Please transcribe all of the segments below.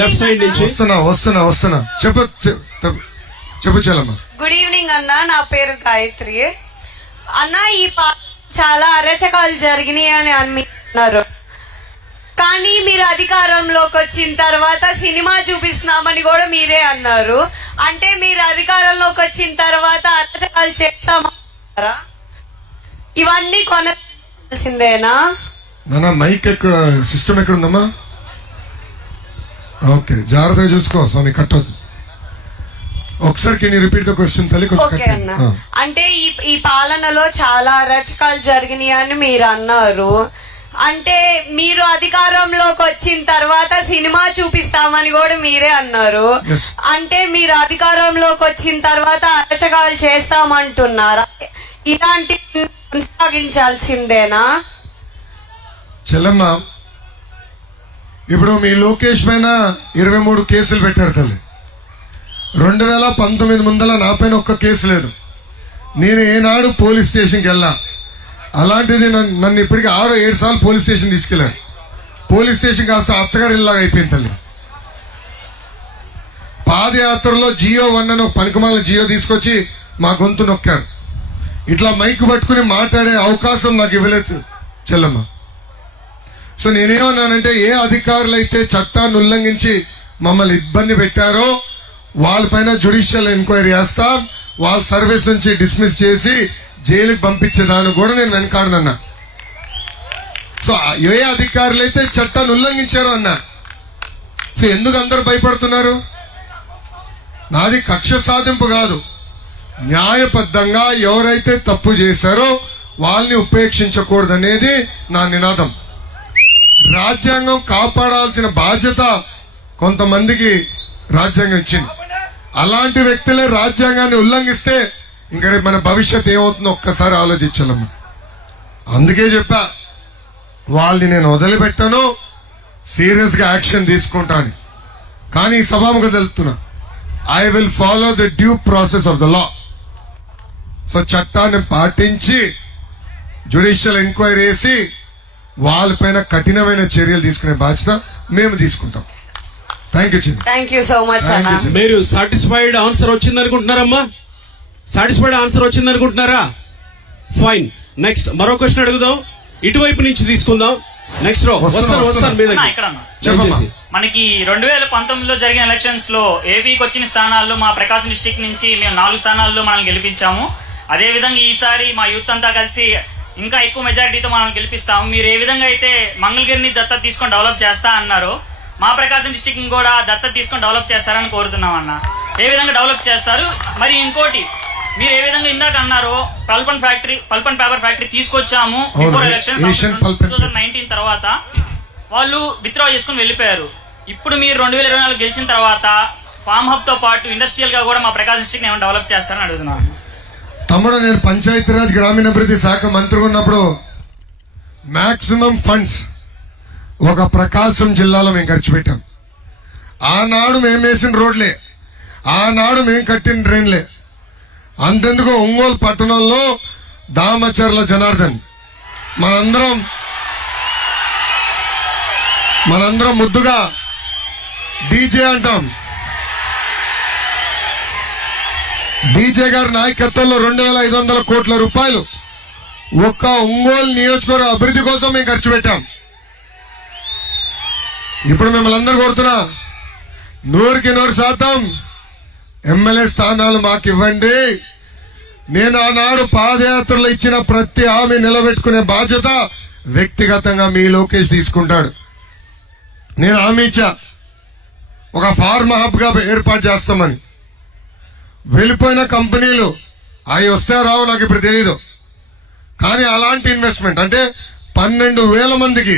Left side నుంచి వస్తున్నా చెప్పు చెల్లమ్మ. గుడ్ ఈవినింగ్ అన్న, నా పేరు గాయత్రి. అన్న, ఈ చాలా అరచకాలు జరిగినాయి అని అన్నారు, కానీ మీరు అధికారంలోకి వచ్చిన తర్వాత సినిమా చూపిస్తున్నామని కూడా మీరే అన్నారు. అంటే మీరు అధికారంలోకి వచ్చిన తర్వాత అరచకాలు చేస్తామన్నారా? ఇవన్నీ కొనాల్సిందేనా? మైక్ ఎక్కడ, సిస్టమ్ ఎక్కడ ఉందమ్మా? ఓకే, జాగ్రత్తగా చూసుకో స్వామి, కట్టొద్దు. ఒకసారి can you repeat the question తల్లి? ఓకే అన్న, అంటే ఈ పాలనలో చాలా అరాచకాలు జరిగినాయి అని మీరు అన్నారు. అంటే మీరు అధికారంలోకి వచ్చిన తర్వాత సినిమా చూపిస్తామని కూడా మీరే అన్నారు. అంటే మీరు అధికారంలోకి వచ్చిన తర్వాత అరాచకాలు చేస్తామంటున్నారా? ఇలాంటి కొనసాగించాల్సిందేనా? చెల్లమ్మ, ఇప్పుడు మీ లోకేష్ పైన 23 కేసులు పెట్టారు తల్లి. 2019 ముందల నా పైన ఒక్క కేసు లేదు. నేను ఏనాడు పోలీస్ స్టేషన్కి వెళ్ళా. అలాంటిది నన్ను ఇప్పటికి 6-7 సార్లు పోలీస్ స్టేషన్ తీసుకెళ్లారు. పోలీస్ స్టేషన్ కాస్త అత్తగారి ఇల్లాగా అయిపోయింది తల్లి. పాదయాత్రలో జియో 1 అని ఒక పనికిమాల జియో తీసుకొచ్చి మా గొంతు నొక్కారు. ఇట్లా మైక్ పట్టుకుని మాట్లాడే అవకాశం నాకు ఇవ్వలేదు చెల్లమ్మ. సో నేనేమన్నానంటే, ఏ అధికారులు అయితే చట్టాన్ని ఉల్లంఘించి మమ్మల్ని ఇబ్బంది పెట్టారో వాళ్ళపైన జ్యుడిషియల్ ఎంక్వైరీ చేస్తాం, వాళ్ళ సర్వీస్ నుంచి డిస్మిస్ చేసి జైలుకి పంపించేదాన్ని కూడా నేను వెనకాడనన్నా. సో ఏ అధికారులు అయితే చట్టాన్ని ఉల్లంఘించారో అన్నా. సో ఎందుకు అందరూ భయపడుతున్నారు? నాది కక్ష సాధింపు కాదు. న్యాయబద్ధంగా ఎవరైతే తప్పు చేశారో వాళ్ళని ఉపేక్షించకూడదనేది నా నినాదం. రాజ్యాంగం కాపాడాల్సిన బాధ్యత కొంతమందికి రాజ్యాంగం ఇచ్చింది. అలాంటి వ్యక్తులే రాజ్యాంగాన్ని ఉల్లంఘిస్తే ఇంకా రేపు మన భవిష్యత్ ఏమవుతుందో ఒక్కసారి ఆలోచించాలమ్మా. అందుకే చెప్పా, వాళ్ళని నేను వదిలిపెట్టాను, సీరియస్ గా యాక్షన్ తీసుకుంటాను. కానీ సభాముఖ తెలుపుతున్నా, I will follow the due process of the law. So చట్టాన్ని పాటించి జ్యుడిషియల్ ఎంక్వైరీ వేసి వాళ్ళపైన కఠినమైన చర్యలు తీసుకునే బాధ్యత మేము తీసుకుంటాం. Thank you so much. మీరు సాటిస్ఫైడ్ ఆన్సర్ వచ్చింది అనుకుంటున్నారమ్మా? సాటిస్ఫైడ్ ఆన్సర్ వచ్చింది అనుకుంటున్నారా? ఫైన్. నెక్స్ట్ మరో క్వశ్చన్ అడుగుదాం, ఇటువైపు నుంచి తీసుకుందాం. నెక్స్ట్ రో వస్తాను మీద. మనకి 2019లో జరిగిన ఎలక్షన్స్ లో ఏపీకి వచ్చిన స్థానాల్లో మా ప్రకాశం డిస్ట్రిక్ట్ నుంచి మేము 4 స్థానాల్లో మనం గెలిపించాము. అదే విధంగా ఈసారి మా యూత్ అంతా కలిసి ఇంకా ఎక్కువ మెజారిటీతో మనం గెలిపిస్తాము. మీరు ఏ విధంగా అయితే మంగళగిరిని దత్తత తీసుకొని డెవలప్ చేస్తా అన్నారో, మా ప్రకాశం డిస్ట్రిక్ట్ కూడా దత్తత తీసుకొని డెవలప్ చేస్తారని కోరుతున్నాం అన్న. ఏ విధంగా డెవలప్ చేస్తారు? మరి ఇంకోటి, మీరు ఏ విధంగా ఇందాక అన్నారో పల్ప్ అండ్ పేపర్ ఫ్యాక్టరీ తీసుకొచ్చాము బిఫోర్ ఎలక్షన్స్ 2019 తర్వాత వాళ్ళు విత్డ్రా చేసుకుని వెళ్లిపోయారు. ఇప్పుడు మీరు 2024 గెలిచిన తర్వాత ఫార్మ్ హబ్ తో పాటు ఇండస్ట్రియల్ గా కూడా మా ప్రకాశం డిస్ట్రిక్ట్ ఏమైనా డెవలప్ చేస్తారని అడుగుతున్నాను. తమ్ముడు, నేను పంచాయతీరాజ్ గ్రామీణాభివృద్ధి శాఖ మంత్రిగా ఉన్నప్పుడు మాక్సిమం ఫండ్స్ ఒక ప్రకాశం జిల్లాలో మేము ఖర్చు పెట్టాం. ఆనాడు మేము వేసిన రోడ్లే, ఆనాడు మేము కట్టిన డ్రైన్లే. అంతెందుకు ఒంగోలు పట్టణంలో దామచర్ల జనార్దన్ మనందరం ముద్దుగా డీజే అంటాం. డీజే గారి నాయకత్వంలో 2500 కోట్ల రూపాయలు ఒక్క ఒంగోలు నియోజకవర్గ అభివృద్ధి కోసం మేము ఖర్చు పెట్టాం. ఇప్పుడు మిమ్మల్ని అందరూ కోరుతున్నా, 100% ఎమ్మెల్యే స్థానాలు మాకు ఇవ్వండి. నేను ఆనాడు పాదయాత్రలో ఇచ్చిన ప్రతి హామీ నిలబెట్టుకునే బాధ్యత వ్యక్తిగతంగా మీ లోకేష్ తీసుకుంటాడు. నేను హామీ ఇచ్చా, ఒక ఫార్మ్ హబ్ గా ఏర్పాటు చేస్తామని. వెళ్ళిపోయిన కంపెనీలు అవి వస్తే రావు నాకు ఇప్పుడు తెలియదు, కానీ అలాంటి ఇన్వెస్ట్మెంట్ అంటే 12,000 మందికి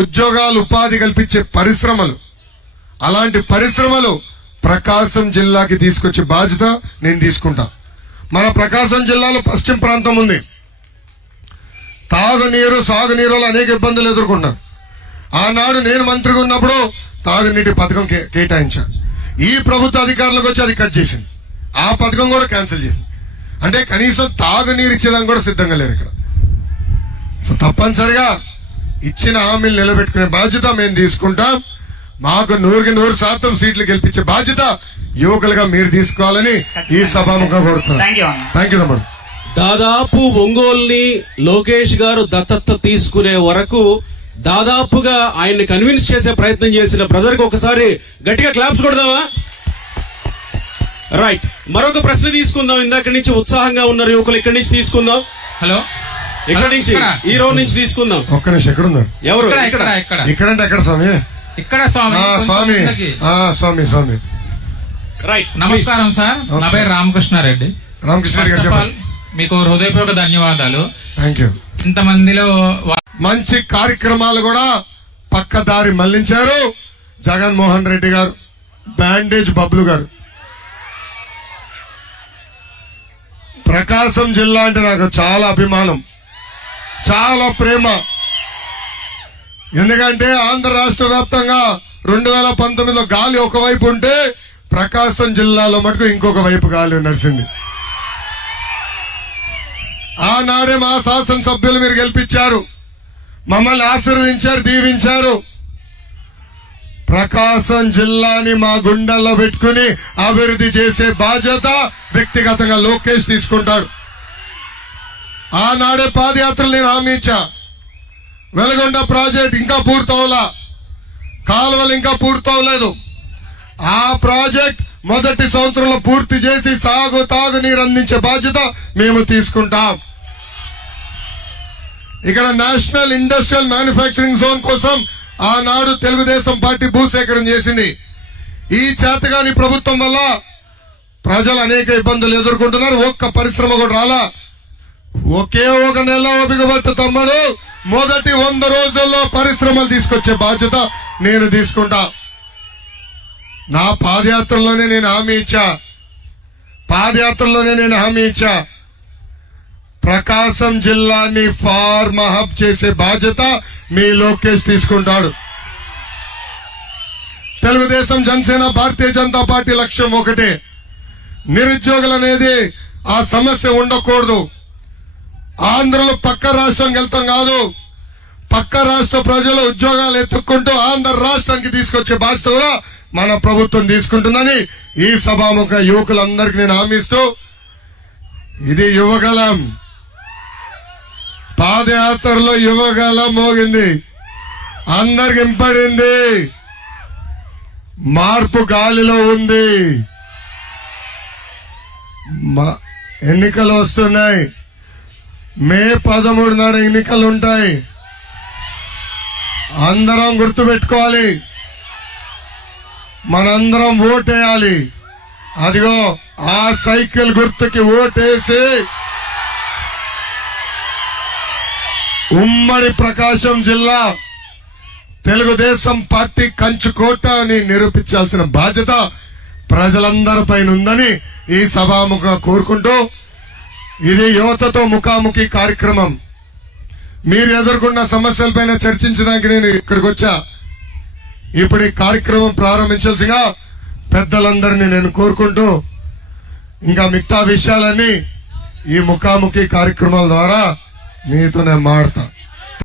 ఉద్యోగాలు ఉపాధి కల్పించే పరిశ్రమలు, అలాంటి పరిశ్రమలు ప్రకాశం జిల్లాకి తీసుకొచ్చే బాధ్యత నేను తీసుకుంటా. మన ప్రకాశం జిల్లాలో పశ్చిమ ప్రాంతం ఉంది. తాగునీరు సాగునీరు అనేక ఇబ్బందులు ఎదుర్కొన్నాం. ఆనాడు నేను మంత్రిగా ఉన్నప్పుడు తాగునీటి పథకం కేటాయించా. ఈ ప్రభుత్వ అధికారులకు వచ్చి అది కట్ చేసింది, ఆ పథకం కూడా క్యాన్సిల్ చేసింది. అంటే కనీసం తాగునీరు ఇచ్చేదానికి కూడా సిద్ధంగా లేరు ఇక్కడ. సో తప్పనిసరిగా ఇచ్చిన హామీలు నిలబెట్టుకునే బాధ్యత మేము తీసుకుంటాం. మాకు 100% సీట్లు గెలిపించే బాధ్యత యువకులుగా మీరు తీసుకోవాలని ఈ సభాముఖంగా కోరుతున్నాను. థ్యాంక్ యూ అన్న. థ్యాంక్ యూ తమ్ముడు. దాదాపు ఒంగోలుని లోకేష్ గారు దత్తత తీసుకునే వరకు దాదాపుగా ఆయన్ని కన్విన్స్ చేసే ప్రయత్నం చేసిన బ్రదర్ కి ఒకసారి గట్టిగా క్లాప్స్ కొడదామా? రైట్, మరొక ప్రశ్న తీసుకుందాం. ఇందాక నుంచి ఉత్సాహంగా ఉన్నారు యువకులు, ఇక్కడి నుంచి తీసుకుందాం. హలో, ఇక్కడి నుంచి ఈ రోజు నుంచి తీసుకుందాం. ఒక్క నిమిషం, ఎక్కడున్నారు? ఎవరు? ఇక్కడంటే ఎక్కడ స్వామి? ఇక్కడ స్వామి. స్వామి స్వామి స్వామి రైట్, నమస్కారం సార్, నా పేరు రామకృష్ణారెడ్డి. రామకృష్ణ గారు ఫస్ట్ ఆఫ్ ఆల్ చెప్పండి. మీకు హృదయపూర్వక ధన్యవాదాలు. Thank you. ఇంతమందిలో మంచి కార్యక్రమాలు కూడా పక్కదారి మళ్లించారు జగన్మోహన్ రెడ్డి గారు, బ్యాండేజ్ బబ్లు గారు. ప్రకాశం జిల్లా అంటే నాకు చాలా అభిమానం, చాలా ప్రేమ. ఎందుకంటే ఆంధ్ర రాష్ట్ర వ్యాప్తంగా 2019లో గాలి ఒకవైపు ఉంటే ప్రకాశం జిల్లాలో మటుకు ఇంకొక వైపు గాలి నడిచింది. ఆనాడే మా శాసనసభ్యులు మీరు గెలిపించారు, మమ్మల్ని ఆశీర్వదించారు, దీవించారు. ప్రకాశం జిల్లాని మా గుండెల్లో పెట్టుకుని అభివృద్ధి చేసే బాధ్యత వ్యక్తిగతంగా లోకేష్ తీసుకుంటాడు. ఆనాడే పాదయాత్రలు నేను హామీ ఇచ్చా. వెలగొండ ప్రాజెక్ట్ ఇంకా పూర్తవలా, కాలువలు ఇంకా పూర్తవలేదు. ఆ ప్రాజెక్ట్ మొదటి సంవత్సరంలో పూర్తి చేసి తాగునీరు అందించే బాధ్యత మేము తీసుకుంటాం. ఇక్కడ నేషనల్ ఇండస్ట్రియల్ మ్యానుఫ్యాక్చరింగ్ జోన్ కోసం ఆనాడు తెలుగుదేశం పార్టీ భూసేకరణ చేసింది. ఈ చేతగాని ప్రభుత్వం వల్ల ప్రజలు అనేక ఇబ్బందులు ఎదుర్కొంటున్నారు. ఒక్క పరిశ్రమ కూడా రాలా. ఒకే ఒక నెల ఓపికబట్టు తమ్ముడు, మొదటి 100 రోజుల్లో పరిశ్రమలు తీసుకొచ్చే బాధ్యత నేను తీసుకుంటా. నా పాదయాత్రలోనే నేను హామీ ఇచ్చా. ప్రకాశం జిల్లాని ఫార్మ్ హబ్ చేసే బాధ్యత మీ లోకేష్ తీసుకుంటాడు. తెలుగుదేశం, జనసేన, భారతీయ జనతా పార్టీ లక్ష్యం ఒకటే, నిరుద్యోగులు అనేది ఆ సమస్య ఉండకూడదు. ఆంధ్రలో పక్క రాష్ట్రానికి వెళ్తాం కాదు, పక్క రాష్ట్ర ప్రజలు ఉద్యోగాలు ఎత్తుక్కుంటూ ఆంధ్ర రాష్ట్రానికి తీసుకొచ్చే బాధ్యత కూడా మన ప్రభుత్వం తీసుకుంటుందని ఈ సభాముఖ యువకులందరికీ నేను హామీస్తూ, ఇది యువగలం. పాదయాత్రలో యువగలం మోగింది, అందరికి ఇంపడింది, మార్పు గాలిలో ఉంది. ఎన్నికలు వస్తున్నాయి, మే 13 నాడు ఎన్నికలు ఉంటాయి. అందరం గుర్తుపెట్టుకోవాలి, మనందరం ఓటేయాలి. అదిగో ఆ సైకిల్ గుర్తుకి ఓటేసి ఉమ్మడి ప్రకాశం జిల్లా తెలుగుదేశం పార్టీ కంచుకోట అని నిరూపించాల్సిన బాధ్యత ప్రజలందరిపైన ఉందని ఈ సభాముఖ కోరుకుంటూ, ఇది యువతతో ముఖాముఖి కార్యక్రమం. మీరు ఎదుర్కొన్న సమస్యలపైన చర్చించడానికి నేను ఇక్కడికి వచ్చా. ఇప్పుడు ఈ కార్యక్రమం ప్రారంభించాల్సిగా పెద్దలందరినీ నేను కోరుకుంటూ, ఇంకా మిగతా విషయాలన్నీ ఈ ముఖాముఖి కార్యక్రమాల ద్వారా మీతో నేను మాడతా.